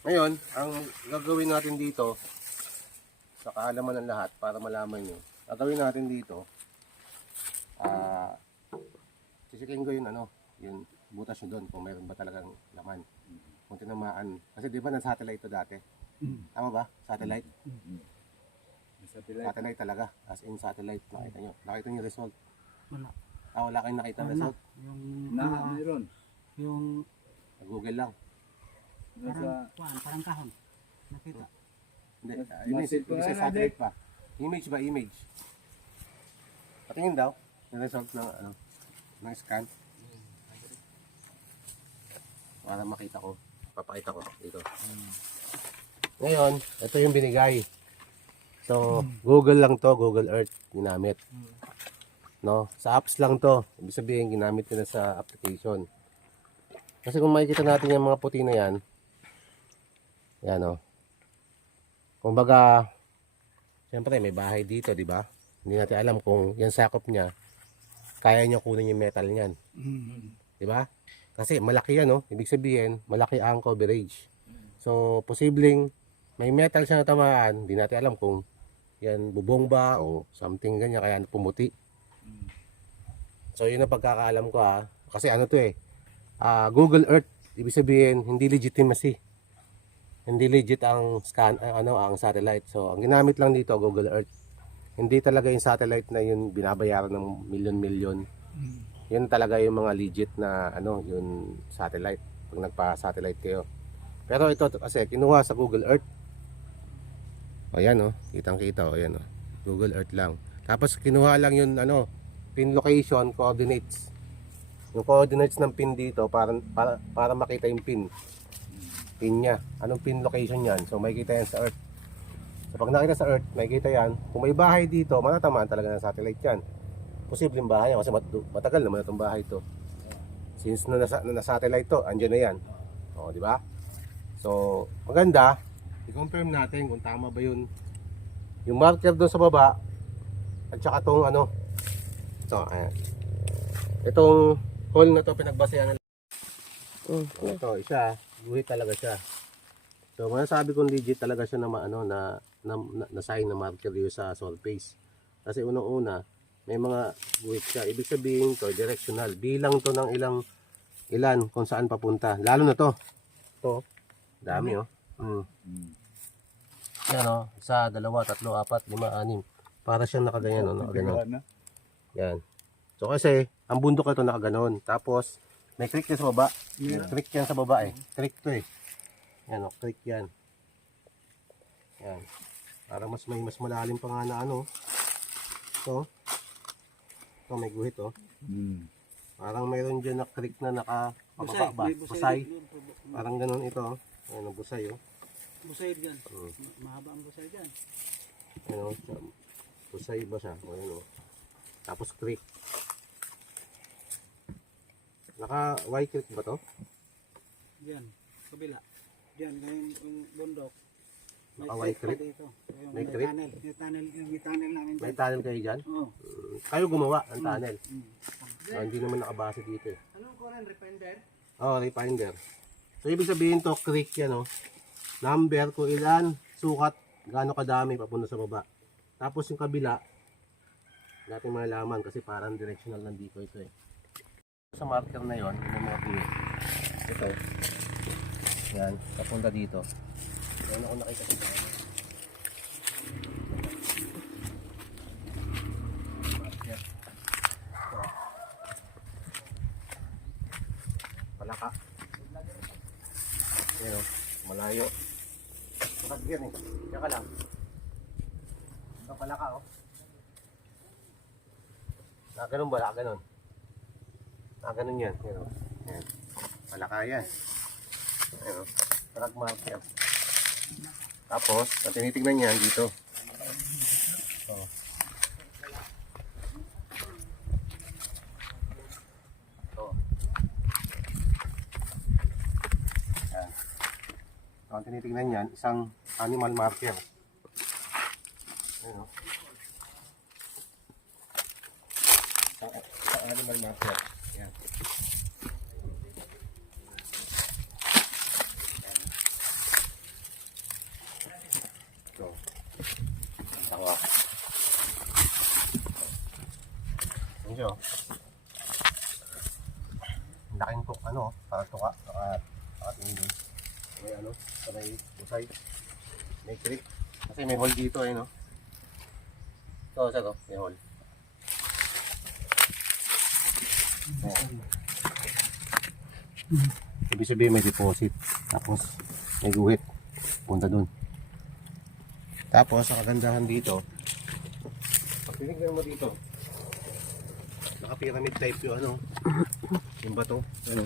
Ngayon, ang gagawin natin dito, sa kaalaman ng lahat, para malaman nyo, gagawin natin dito, ah, sisikin ko yung ano, yung butas nyo doon, kung mayroon ba talagang laman. Kung tinamaan. Kasi di ba na-satellite to dati? Tama ba? Satellite? Satellite. Satellite talaga. As in satellite. Nakita nyo. Nakita nyo yung result. Wala. Ah, wala kayong nakita Wala. result. Yung, Na, mayroon. yung Google lang. Parang, kuwan, parang kahon. Nakita. Hindi. Mas- yun mas is, ito yun is na, satellite pa. Image ba? Image. Patingin daw. Yung result ng ano, ng scan. Para makita ko. Papakita ko dito. Ngayon, ito yung binigay. So, Google lang to, Google Earth ginamit. No? Sa apps lang to. Ibig sabihin, ginamit na sa application. Kasi kung makikita natin yung mga puti na yan, yan o. Kumbaga, siyempre may bahay dito, di ba? Hindi natin alam kung yan sakop niya, kaya niya kunin yung metal niyan. Di ba? Kasi malaki yan, no? Ibig sabihin, malaki ang coverage. So, posibleng may metal siya natamaan, hindi natin alam kung yan bubong ba o something ganyan, kaya pumuti. So, yun ang pagkakaalam ko ha. Kasi ano to eh, ah, Google Earth, ibig sabihin, hindi legitimacy. Hindi legit ang scan, ah, ano, ang satellite. So, ang ginamit lang dito, Google Earth. Hindi talaga yung satellite na yun binabayaran ng milyon-milyon. Yun talaga yung mga legit na ano, yung satellite. Pag nagpa-satellite kayo. Pero ito to- kasi kinuha sa Google Earth. O yan oh, kitang-kita o yan oh. Google Earth lang. Tapos kinuha lang yung ano, pin location, coordinates. Yung coordinates ng pin dito para para, para makita yung pin. Pin niya. Anong pin location yan? So makikita yan sa Earth. So pag nakita sa Earth, makikita yan. Kung may bahay dito, matatamaan talaga ng satellite yan. Posibleng bahay yan kasi mat- matagal naman itong bahay to. Since na nasa, na satellite to, andyan na yan. O, di ba? So, maganda. I-confirm natin kung tama ba yun. Yung marker doon sa baba, at saka itong ano, so, ayan. Itong hole na to pinagbasehan ng ito, isa, guhit talaga siya. So, masasabi kong legit talaga siya na ano na na, na, na sign na marker yun sa surface. Kasi unang-una, may mga guhit siya. Ibig sabihin to, directional. Bilang to ng ilang ilan kung saan papunta. Lalo na to. To. Dami oh. Mm. Yan oh. Isa, dalawa, tatlo, apat, lima, anim. Para siyang nakaganyan oh. Nakaganyan. na. Yan. So kasi, ang bundok ito nakaganon. Tapos, may creek yan sa baba. May creek yan sa baba eh. Creek to eh. Yan o, creek yan. Yan. Para mas may mas malalim pa nga na ano. Ito. Ito may guhit oh. Mm. Parang mayroon dyan na creek na naka pababa ba? Busay. Parang ganun ito oh. Ayan ang busay oh. Busay dyan. Hmm. Ma- Mahaba ang busay dyan. Ayan oh. Sa- Busay ba siya? O ayan oh. Tapos creek. Naka Y creek ba to? Dyan. Kabila. Dyan. Ngayon yung bundok. Naka dito. Yung May may creek? tunnel. Yung tunnel, may tunnel namin May dyan. tunnel kayo dyan? Oo. Mm, Kayo gumawa ng tunnel. Mm. Ah, hindi naman nakabase dito eh. Anong kuran? Repender? Oh, refinder. So, ibig sabihin to, creek yan, oh. Number kung ilan, sukat, gaano kadami papunta sa baba. Tapos yung kabila, natin malalaman kasi parang directional ng dito ito eh. Sa marker na yon, yung mga tiyo. Ito. Yan, papunta dito. Yan ako nakita sa. Ito. Palaka. Ayan o, malayo. Sakat yan eh. Diyan ka lang. Ito palaka o. Nakaganon ba? Nakaganon. Nakaganon yan. Ayan. Ayan. Palaka yan. Ayan o. Track marker. Tapos, ang tinitignan yan dito. Oh. Oh. Yan. So, ang tinitingnan yan, isang animal marker. Ayan o. Wow. Medyo. Laking tuk, ano, parang tuka, saka, saka tingin. May ano, sa may usay. May creep. Kasi may hole dito eh, no? Ito, sa to, may hole. Ayan. Ibig sabihin may deposit. Tapos, may guhit. Punta dun. Tapos, ang kagandahan dito, pag tinignan mo dito, naka-pyramid type yung ano, yung bato. Ano?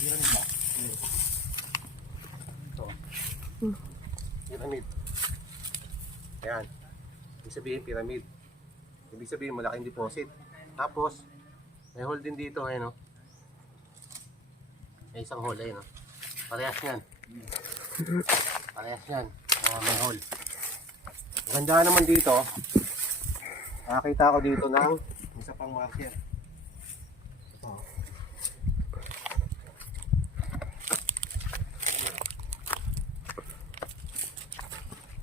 Pyramid ba? Ito. Pyramid. Ayan. Ibig sabihin pyramid. Ibig sabihin malaking deposit. Tapos, may hole din dito, ayun, no? May isang hole, ayun, no? Parehas yan. Parehas yan. Uh, may hole. Ang ganda naman dito, nakakita ko dito ng isa pang marker. Ito.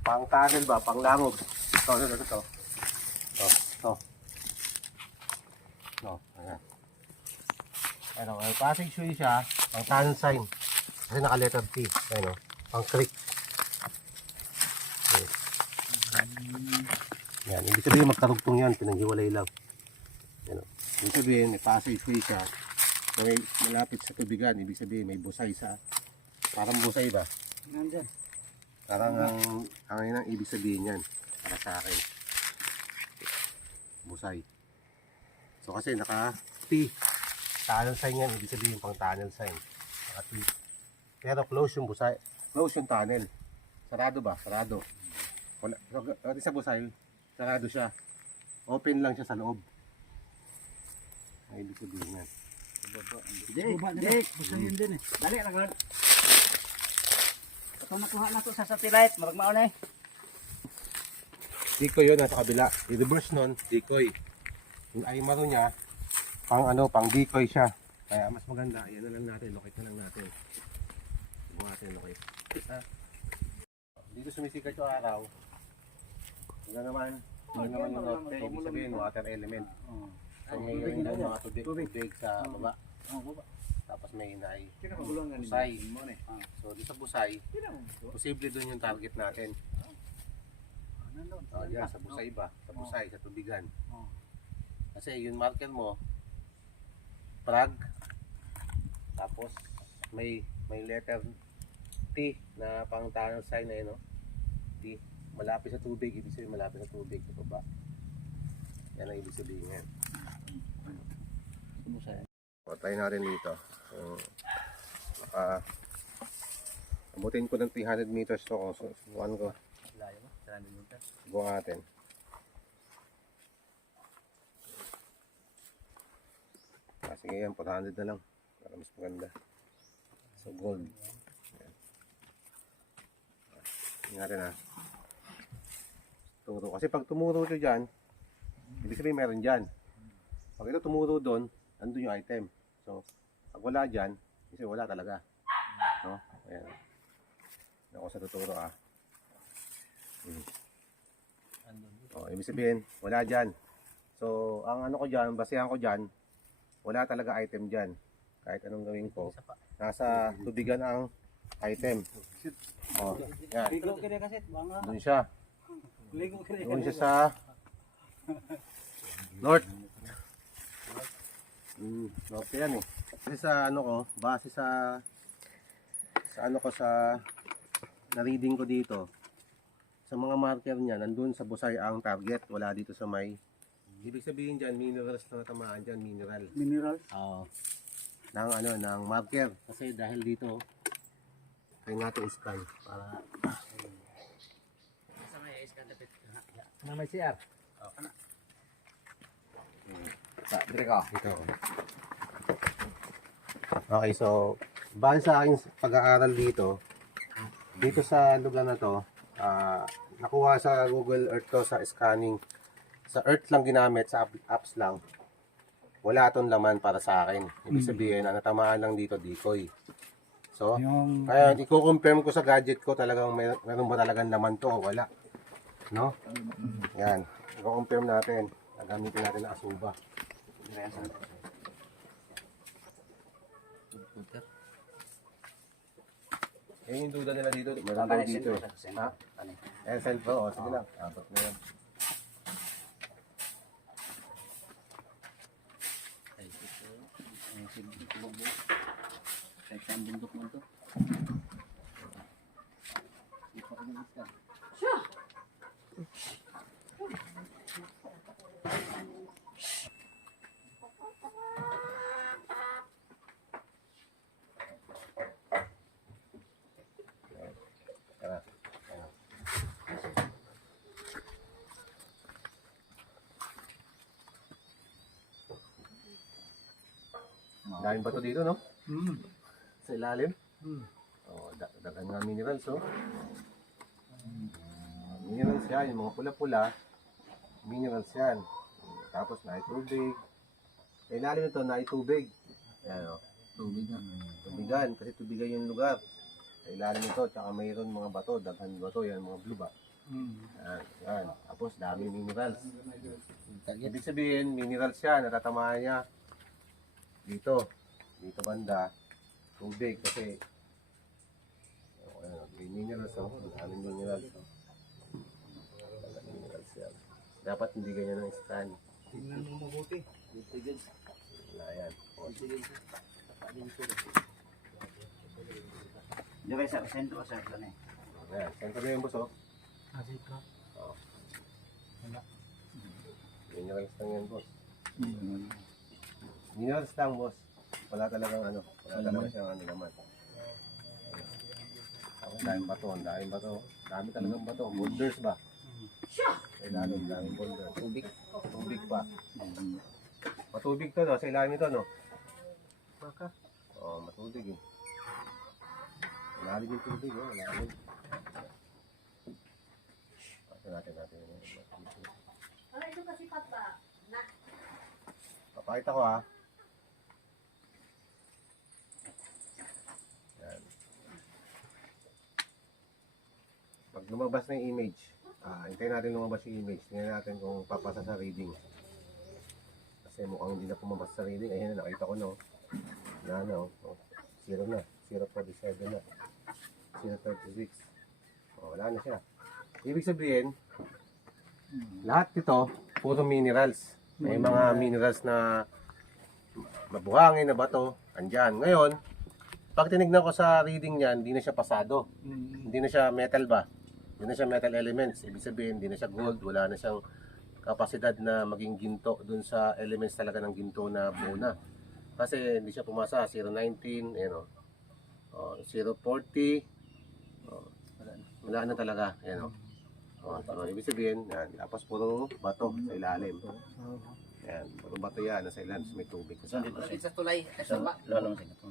Pang tunnel ba? Pang langog. Ito, ito, ito, ito. Ito, ito. No, ayan. Ano, may passageway siya, pang tunnel sign. Kasi naka-letter T. Ayun, o. Pang creek. Okay. Yan, ibig sabihin magkarugtong yan, pinaghiwalay lang. Yan, o. Ibig sabihin, may passageway siya. May malapit sa tubigan, ibig sabihin may busay sa, parang busay ba? Nandyan. Parang ang, ang yun ang ibig sabihin yan, para sa akin. Busay. So kasi naka T. Tunnel sign yan, ibig sabihin pang tunnel sign. Naka T. Pero close yung busay. Close yung tunnel. Sarado ba? Sarado. Wala. Pati sa busay, sarado siya. Open lang siya sa loob. Ang ibig sabihin yan. Hindi, hindi. Gusto yun din eh. Dali, naglan. Ito nakuha na to sa satellite. Maragmaon eh. Decoy yun, nasa kabila. I-reverse nun, decoy. Yung aimaro niya, pang ano, pang decoy siya. Kaya mas maganda, yan na lang natin, locate na lang natin. Subukan natin, locate. Ha? Dito sumisikat yung araw. Na naman, yun naman yung norte, ibig sabihin water element. So may yun na mga tubig, tubig sa baba. Tapos may inay. Busay. So dito sa busay, posible doon yung target natin. Oh, yan, sa busay ba? Sa busay, sa tubigan. Oh. Kasi yung marker mo, prag, tapos may may letter T na pang tunnel sign na yun, no? T. Malapit sa tubig, ibig sabihin malapit sa tubig, sa baba. Yan ang ibig sabihin yan. O, try natin dito. So, naka, abutin ko ng 300 meters to kung su- subukan ko. Subukan natin. Ah, sige yan, 400 na lang. Para mas maganda. So, gold. Yan. Tingnan natin ha. Turo. Kasi pag tumuro ito dyan, ibig sabihin meron dyan. Pag ito tumuro doon, andun yung item. So, pag wala dyan, kasi wala talaga. No? Ayan. Ako sa tuturo ah. Hmm. Oh, ibig sabihin, wala dyan. So, ang ano ko dyan, basehan ko dyan, wala talaga item dyan. Kahit anong gawin ko. Nasa tubigan ang item. Oh, yan. Doon siya. Doon siya sa north. Mm, north yan eh. Kasi sa ano ko, base sa sa ano ko sa na-reading ko dito, sa mga marker niya, nandun sa busay ang target, wala dito sa may Ibig sabihin dyan, minerals na tamaan dyan, mineral. Mineral. Oo. ng ano, ng marker. Kasi dahil dito, try natin scan para Na may CR. Dire ka. Ito. Okay, so base sa aking pag-aaral dito, dito sa lugar na to, ah, nakuha sa Google Earth to sa scanning. Sa Earth lang ginamit, sa app- apps lang. Wala tong laman para sa akin. Ibig sabihin, ang natamaan lang dito, decoy. So, Yung kaya i-confirm ko sa gadget ko talagang may, meron ba talagang laman to o wala. No? Yan. I-confirm natin. Gamitin natin na asuba. Eh, yung duda nila dito, meron daw dito. Ha? Eh, cellphone, oh, sige lang. Abot na yan. Kahit saan bundok mo to. Tara. Daming bato dito, no? Hmm. Sa ilalim. Hmm. Oh, da- dagan nga minerals, oh. Minerals yan, yung mga pula-pula. Minerals yan. Tapos naitubig. Sa ilalim ito, naitubig. Ayan, oh. Tubig na. Tubigan, kasi tubigan yung lugar. Sa ilalim ito, tsaka mayroon mga bato, daghan bato, yan mga blue ba? Hmm. Yan, yan. Tapos dami minerals. Ibig sabihin, minerals yan, natatamaan niya. Dito, dito banda, tubig kasi oh, may minerals oh, daming minerals oh. Dapat hindi ganyan ang stand. Tingnan mo mabuti. Wala yan. Oh, Di ba sa sentro sa ito na eh. Ayan, sentro na yung boss oh. Kasi ka. Minerals lang yan boss. Minerals lang boss. Wala talagang ano, wala talaga siyang ano naman. Ang daming bato, ang daming bato. Dami talagang bato. Boulders ba? Sa ilalim, daming boulders. Tubig? Tubig pa. Matubig to no, sa ilalim ito no? Baka. Oo, oh, matubig eh. Malalim yung tubig, oh, malalim. Pasa natin natin yung matubig. Ano ito kasi papa? Na, Papakita ko ha. Yan. Pag lumabas na yung image, ah, hintayin natin lumabas yung image. Tingnan natin kung papasa sa reading. Kasi mukhang hindi na pumabas sa reading. Ayun na, nakita ko no. Na ano, oh, zero na. 047 na. 036. Oh, wala na siya. Ibig sabihin, lahat ito, puro minerals. May mga minerals na mabuhangin na bato, andyan. Ngayon, pag tinignan ko sa reading niyan, hindi na siya pasado. Hmm. Hindi na siya metal ba? Hindi na siya metal elements. Ibig sabihin, hindi na siya gold. Wala na siyang kapasidad na maging ginto dun sa elements talaga ng ginto na buo na. Kasi hindi siya pumasa. 019, ayan o. Oh, 040. Oh, wala na talaga. Ayan o. Oh, so, ibig sabihin, yan, tapos puro bato sa ilalim. Ayan, puro bato yan, nasa ilalim, may tubig kasama. Sa tulay. Sa sa